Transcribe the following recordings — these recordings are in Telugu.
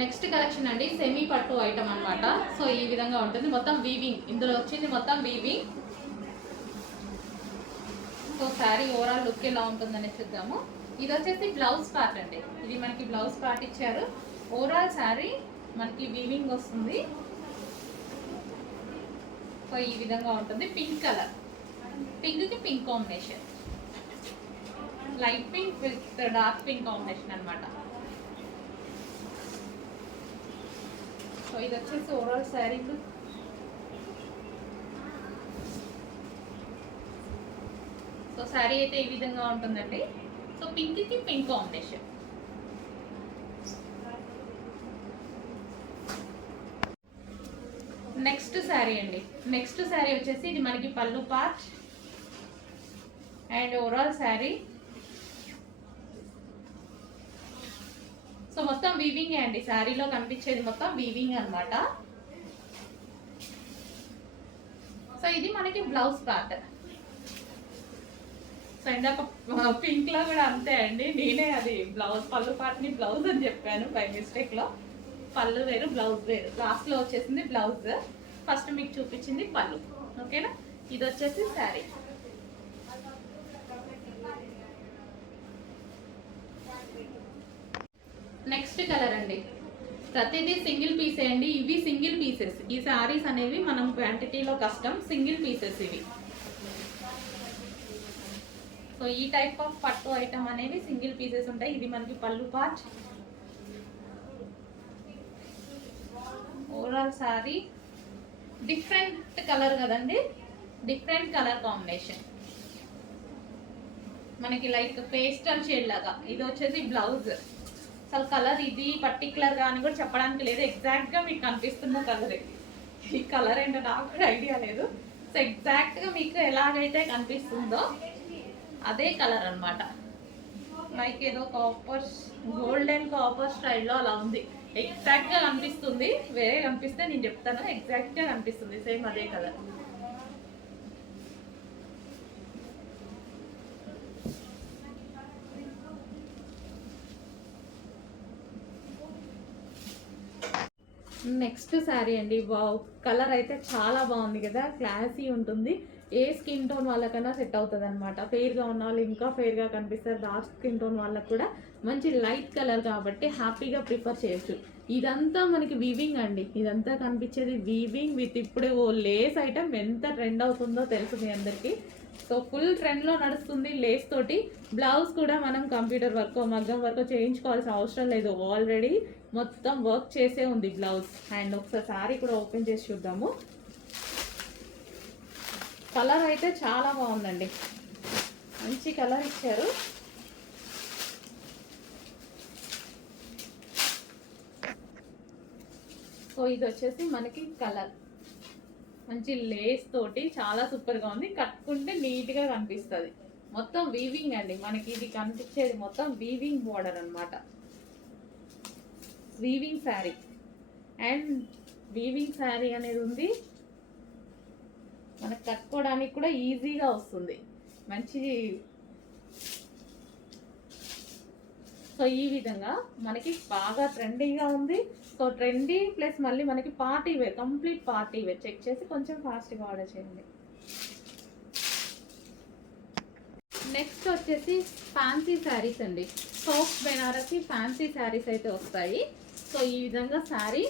నెక్స్ట్ కలెక్షన్ అండి సెమీ పట్టు ఐటమ్ అనమాట. సో ఈ విధంగా ఉంటుంది, మొత్తం వీవింగ్. ఇందులో వచ్చింది మొత్తం weaving. So sari overall look ఎలా ఉంటుందని చూద్దాము. ఇది వచ్చేసి బ్లౌజ్ పార్ట్ అండి. ఇది మనకి బ్లౌజ్ పార్ట్ ఇచ్చారు. ఓవరాల్ శారీ మనకి వీవింగ్ వస్తుంది. సో ఈ విధంగా ఉంటుంది. పింక్ కలర్, పింక్కి pink combination, light pink with dark pink combination అనమాట. సో ఇది వచ్చేసి ఓవరాల్ శారీ. సో శారీ అయితే ఈ విధంగా ఉంటుందండి. సో పింక్కి పింక్ కాంబినేషన్. నెక్స్ట్ శారీ అండి. నెక్స్ట్ శారీ వచ్చేసి ఇది మనకి పళ్ళు part and overall sari. So మొత్తం వీవింగ్ అండి. శారీలో కనిపించేది మొత్తం వీవింగ్ అనమాట. సో ఇది మనకి బ్లౌజ్ పార్ట్. సో ఇందాక పింక్ లో కూడా అంతే అండి, నేనే అది బ్లౌజ్ పళ్ళు పార్ట్ని బ్లౌజ్ అని చెప్పాను బై మిస్టేక్ లో. పళ్ళు వేరు బ్లౌజ్ వేరు. లాస్ట్ లో వచ్చేసింది బ్లౌజ్, ఫస్ట్ మీకు చూపించింది పళ్ళు. ఓకేనా. ఇది వచ్చేసి శారీ. నెక్స్ట్ కలర్ అండి. ప్రతిదీ సింగిల్ పీసే అండి. ఇవి సింగిల్ పీసెస్. ఈ శారీస్ అనేవి మనం క్వాంటిటీలో కష్టం, సింగిల్ పీసెస్ ఇవి. సో ఈ టైప్ ఆఫ్ పట్టు ఐటమ్ అనేవి సింగిల్ పీసెస్ ఉంటాయి. ఇది మనకి పళ్ళు part. Overall sari different colour కదండి, డిఫరెంట్ కలర్ కాంబినేషన్. మనకి లైక్ పేస్టల్ షేడ్ లాగా. ఇది వచ్చేసి బ్లౌజ్. అసలు కలర్ ఇది పర్టికులర్ గా అని కూడా చెప్పడానికి లేదు, ఎగ్జాక్ట్ గా మీకు కనిపిస్తున్న కలర్. ఈ కలర్ ఏంటో నాకు కూడా ఐడియా లేదు. సో ఎగ్జాక్ట్ గా మీకు ఎలాగైతే కనిపిస్తుందో అదే కలర్ అనమాట. లైక్ ఏదో కాపర్, గోల్డెన్ కాపర్ స్టైల్లో అలా ఉంది. ఎగ్జాక్ట్ గా కనిపిస్తుంది. వేరే కనిపిస్తే నేను చెప్తాను, ఎగ్జాక్ట్ గా కనిపిస్తుంది సేమ్ అదే కలర్. నెక్స్ట్ శారీ అండి. వావ్, కలర్ అయితే చాలా బాగుంది కదా, క్లాసీ ఉంటుంది. ఏ స్కిన్ టోన్ వాళ్ళకన్నా సెట్ అవుతుంది అనమాట. ఫెయిర్గా ఉన్న వాళ్ళు ఇంకా ఫెయిర్గా కనిపిస్తారు, డార్క్ స్కిన్ టోన్ వాళ్ళకు కూడా మంచి లైట్ కలర్ కాబట్టి హ్యాపీగా ప్రిఫర్ చేయొచ్చు. ఇదంతా మనకి వీవింగ్ అండి. ఇదంతా కనిపించేది వీవింగ్ విత్ ఇప్పుడే ఓ లేస్ ఐటమ్ ఎంత ట్రెండ్ అవుతుందో తెలుసు మీ అందరికీ. సో ఫుల్ ట్రెండ్లో నడుస్తుంది లేస్ తోటి. బ్లౌజ్ కూడా మనం కంప్యూటర్ వర్క్, మగ్గం వర్క్ చేయించుకోవాల్సిన అవసరం లేదు, ఆల్రెడీ మొత్తం వర్క్ చేసే ఉంది బ్లౌజ్. అండ్ ఒకసారి శారీ కూడా ఓపెన్ చేసి చూద్దాము. కలర్ అయితే చాలా బాగుందండి, మంచి కలర్ ఇచ్చారు. సో ఇది వచ్చేసి మనకి కలర్ మంచి లేస్ తోటి చాలా సూపర్గా ఉంది. కట్టుకుంటే నీట్గా కనిపిస్తుంది. మొత్తం వీవింగ్ అండి. మనకి ఇది కనిపించేది మొత్తం వీవింగ్ బోర్డర్ అనమాట. Weaving sari and weaving sari అనేది ఉంది. మనకు కట్టుకోవడానికి కూడా ఈజీగా వస్తుంది, మంచి. సో ఈ విధంగా మనకి బాగా ట్రెండీగా ఉంది. సో ట్రెండీ ప్లస్ మళ్ళీ మనకి party wear, complete party wear. Check చేసి కొంచెం ఫాస్ట్గా ఆర్డర్ చేయండి. నెక్స్ట్ వచ్చేసి ఫ్యాన్సీ శారీస్ అండి. సాఫ్ట్ బెనారసి ఫ్యాన్సీ శారీస్ అయితే వస్తాయి. సో ఈ విధంగా శారీ,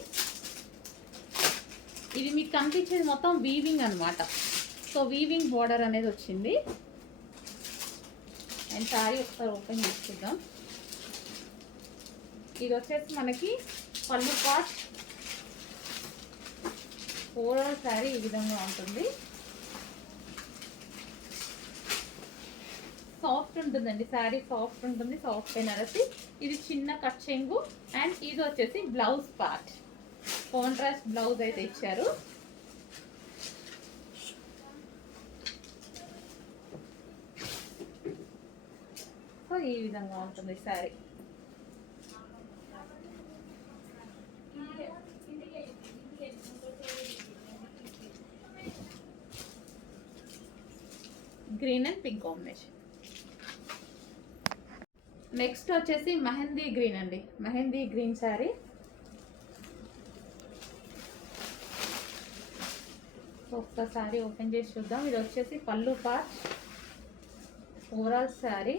ఇది మీకు కనిపించేది మొత్తం వీవింగ్ అనమాట. సో వీవింగ్ బోర్డర్ అనేది వచ్చింది. అండ్ శారీ ఒకసారి ఓపెన్ చేసుకుందాం. ఇది వచ్చేసి మనకి పళ్ళు పార్ట్. ఓవరాల్ శారీ ఈ విధంగా ఉంటుంది. సాఫ్ట్ ఉంటుందండి శారీ, సాఫ్ట్ ఉంటుంది, సాఫ్ట్ బెనారసి. ఇది చిన్న కట్ చెంగు. అండ్ ఇది వచ్చేసి బ్లౌజ్ పార్ట్. కాంట్రాస్ట్ బ్లౌజ్ అయితే ఇచ్చారు. సో ఈ విధంగా ఉంటుంది sari. Green and pink combination. Next వచ్చేసి మెహందీ గ్రీన్ అండి. మెహందీ గ్రీన్ శారీ. ఒక్కసారి ఓపెన్ చేసి చూద్దాం. ఇది వచ్చేసి పళ్ళు పార్ట్, ఓవరాల్ శారీ.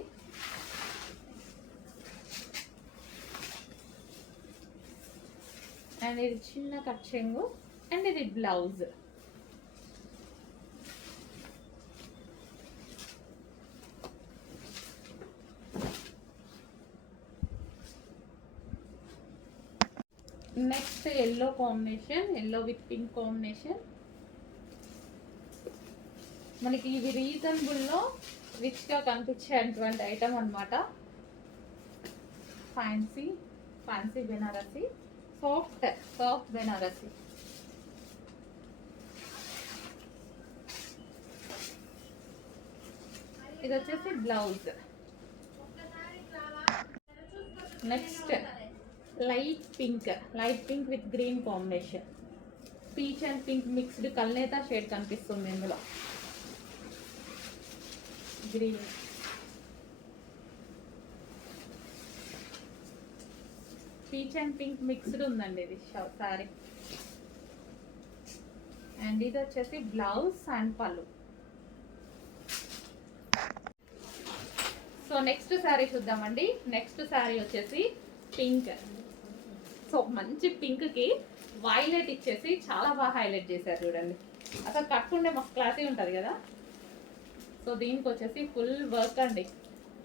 అండ్ ఇది చిన్న కట్ చెంగు అండ్ ఇది blouse. Next yellow combination, yellow with pink combination. మనకి ఇది రీజనబుల్లో రిచ్గా కనిపించేటువంటి ఐటమ్ అనమాట. Fancy Banarasi, soft Banarasi. ఇది వచ్చేసి blouse. Next light pink with green combination. Peach and pink mixed కల్నేత షేడ్ కనిపిస్తుంది ఇందులో. Green, peach and pink mixed ఉందండి ఇది సారీ. అండ్ ఇది వచ్చేసి బ్లౌజ్ అండ్ పళ్ళు. సో నెక్స్ట్ శారీ చూద్దామండి. నెక్స్ట్ శారీ వచ్చేసి పింక్. సో మంచి పింక్కి వైలెట్ ఇచ్చేసి చాలా బాగా హైలైట్ చేశారు చూడండి. అసలు కట్టుకుంటే మస్తు క్లాసీ ఉంటుంది కదా. సో దీనికి వచ్చేసి ఫుల్ వర్క్ అండి,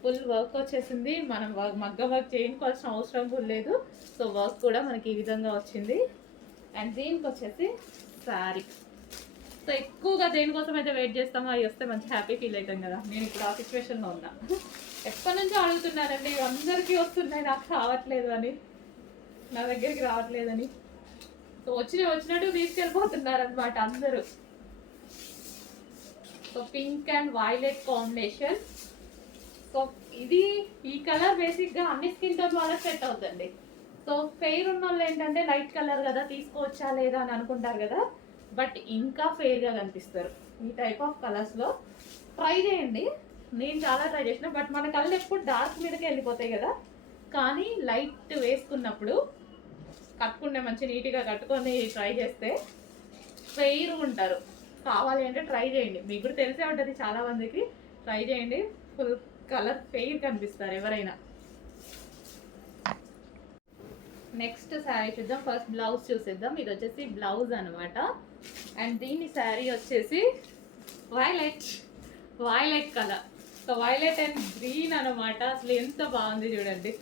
ఫుల్ వర్క్ వచ్చేసింది. మనం మగ్గ వర్క్ చేయించుకోవాల్సిన అవసరం కూడా లేదు. సో వర్క్ కూడా మనకి ఈ విధంగా వచ్చింది. అండ్ దీనికి వచ్చేసి శారీ. సో ఎక్కువగా దేనికోసం అయితే వెయిట్ చేస్తామో అవి వస్తే మంచి హ్యాపీ ఫీల్ అవుతాం కదా. నేను ఇప్పుడు ఆ సిచ్యువేషన్లో ఉన్నా. ఎప్పటి నుంచో అడుగుతున్నారండి, అందరికీ వస్తున్నాయి, నాకు రావట్లేదు అని, నా దగ్గరికి రావట్లేదని. సో వచ్చినట్టు తీసుకెళ్ళిపోతున్నారు అనమాట అందరూ. So pink and violet combination. So ఇది ఈ కలర్ బేసిక్గా అన్ని స్కిన్ టోన్ వాళ్ళకి సెట్ అవుతుంది. సో ఫెయిర్ ఉన్న వాళ్ళు ఏంటంటే లైట్ కలర్ కదా తీసుకోవచ్చా లేదా అని అనుకుంటారు కదా, బట్ ఇంకా ఫెయిర్గా కనిపిస్తారు ఈ టైప్ ఆఫ్ కలర్స్లో. ట్రై చేయండి, నేను చాలా ట్రై చేసిన, బట్ మన కళ్ళు ఎప్పుడు డార్క్ మీదకే వెళ్ళిపోతాయి కదా. కానీ లైట్ వేసుకున్నప్పుడు కట్టుకుంటే మంచి నీట్గా కట్టుకొని ట్రై చేస్తే ఫెయిర్ ఉంటారు. కావాలి అంటే ట్రై చేయండి, మీకు కూడా తెలిసే ఉంటుంది చాలా మందికి. ట్రై చేయండి, ఫుల్ కలర్ ఫెయిర్ కనిపిస్తారు ఎవరైనా. నెక్స్ట్ శారీ చూద్దాం. ఫస్ట్ బ్లౌజ్ చూసేద్దాం. ఇది వచ్చేసి బ్లౌజ్ అనమాట. అండ్ దీని శారీ వచ్చేసి violet colour. So violet and green అనమాట. అసలు ఎంత బాగుంది చూడండి,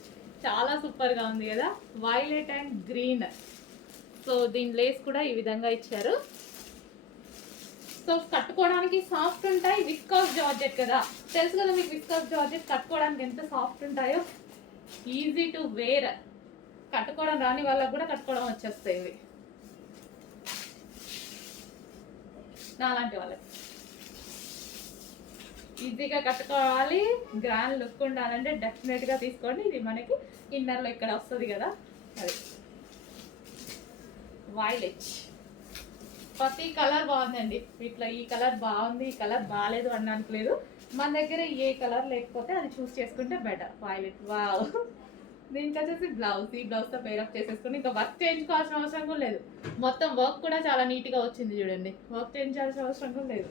చాలా సూపర్గా ఉంది కదా, వైలెట్ అండ్ గ్రీన్. సో దీని లేస్ కూడా ఈ విధంగా ఇచ్చారు. సో కట్టుకోవడానికి సాఫ్ట్ ఉంటాయి. విస్కాస్ జార్జెట్ కదా, తెలుసు కదా మీకు. విస్కాస్ జార్జెట్ కట్టుకోవడానికి ఎంత సాఫ్ట్ ఉంటాయో, ఈజీ టు వేర్. కట్టుకోవడం రాని వాళ్ళకి కూడా కట్టుకోవడం వచ్చేస్తాయి ఇవి, నాలాంటి వాళ్ళకి. ఈజీగా కట్టుకోవాలి, గ్రాండ్ లుక్ ఉండాలంటే డెఫినెట్గా తీసుకోండి. ఇది మనకి ఇన్నర్లో ఇక్కడ వస్తుంది కదా, అది వైలెట్. ప్రతి కలర్ బాగుందండి వీటిలో. ఈ కలర్ బాగుంది, ఈ కలర్ బాగాలేదు అనడానికి లేదు. మన దగ్గర ఏ కలర్ లేకపోతే అది చూస్ చేసుకుంటే బెటర్. Violet, wow. దీనికి వచ్చేసి బ్లౌజ్, ఈ బ్లౌజ్తో పేరప్ చేసేసుకుని ఇంకా వర్క్ చేయించుకోవాల్సిన అవసరం కూడా లేదు. మొత్తం వర్క్ కూడా చాలా నీట్గా వచ్చింది చూడండి, వర్క్ చేయించాల్సిన అవసరం కూడా లేదు.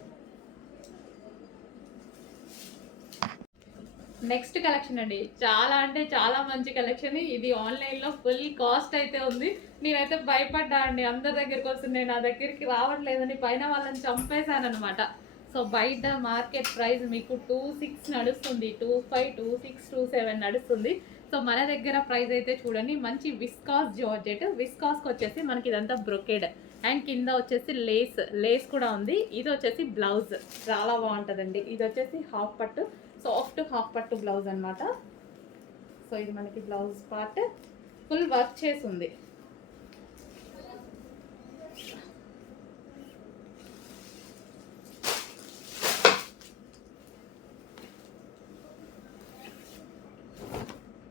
నెక్స్ట్ కలెక్షన్ అండి, చాలా అంటే చాలా మంచి కలెక్షన్. ఇది ఆన్లైన్లో ఫుల్ కాస్ట్ అయితే ఉంది. నేనైతే భయపడ్డా అండి, అందరి దగ్గరికి వస్తున్నాయి, నా దగ్గరికి రావట్లేదని పైన వాళ్ళని చంపేశాను అనమాట. సో బయట మార్కెట్ ప్రైస్ మీకు 26 నడుస్తుంది, 25, 26, 27 నడుస్తుంది. సో మన దగ్గర ప్రైస్ అయితే చూడండి, మంచి విస్కాస్ జార్జెట్. విస్కాస్కి వచ్చేసి మనకి ఇదంతా బ్రొకేడ్ అండ్ కింద వచ్చేసి లేస్ కూడా ఉంది. ఇది వచ్చేసి బ్లౌజ్, చాలా బాగుంటుందండి. ఇది వచ్చేసి హాఫ్ పట్టు, సాఫ్ట్ హాఫ్ పట్టు బ్లౌజ్ అనమాట. సో ఇది మనకి బ్లౌజ్ పార్ట్ ఫుల్ వర్క్ చేసి ఉంది.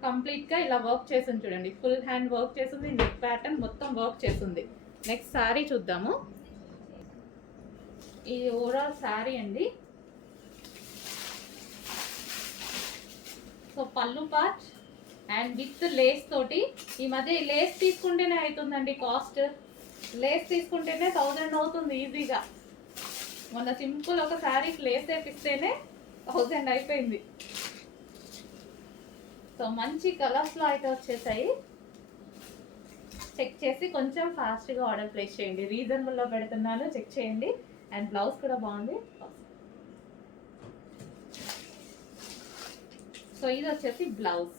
కంప్లీట్గా ఇలా వర్క్ చేసింది చూడండి, ఫుల్ హ్యాండ్ వర్క్ చేసింది, నెక్ ప్యాటర్న్ మొత్తం వర్క్ చేసింది. నెక్స్ట్ శారీ చూద్దాము. ఇది ఓవరాల్ శారీ అండి. సో పళ్ళు పార్ట్ అండ్ విత్ లేస్ తోటి. ఈ మధ్య ఈ లేస్ తీసుకుంటేనే అవుతుందండి కాస్ట్. లేస్ తీసుకుంటేనే 1000 అవుతుంది ఈజీగా. మొన్న సింపుల్ ఒక శారీ ప్లేస్ వేపిస్తేనే 1000 అయిపోయింది. సో మంచి కలర్స్లో అయితే వచ్చేసాయి. చెక్ చేసి కొంచెం ఫాస్ట్గా ఆర్డర్ ప్లేస్ చేయండి. రీజనబుల్లో పెడుతున్నాను, చెక్ చేయండి. అండ్ బ్లౌజ్ కూడా బాగుంది. సో ఇది వచ్చేసి బ్లౌజ్.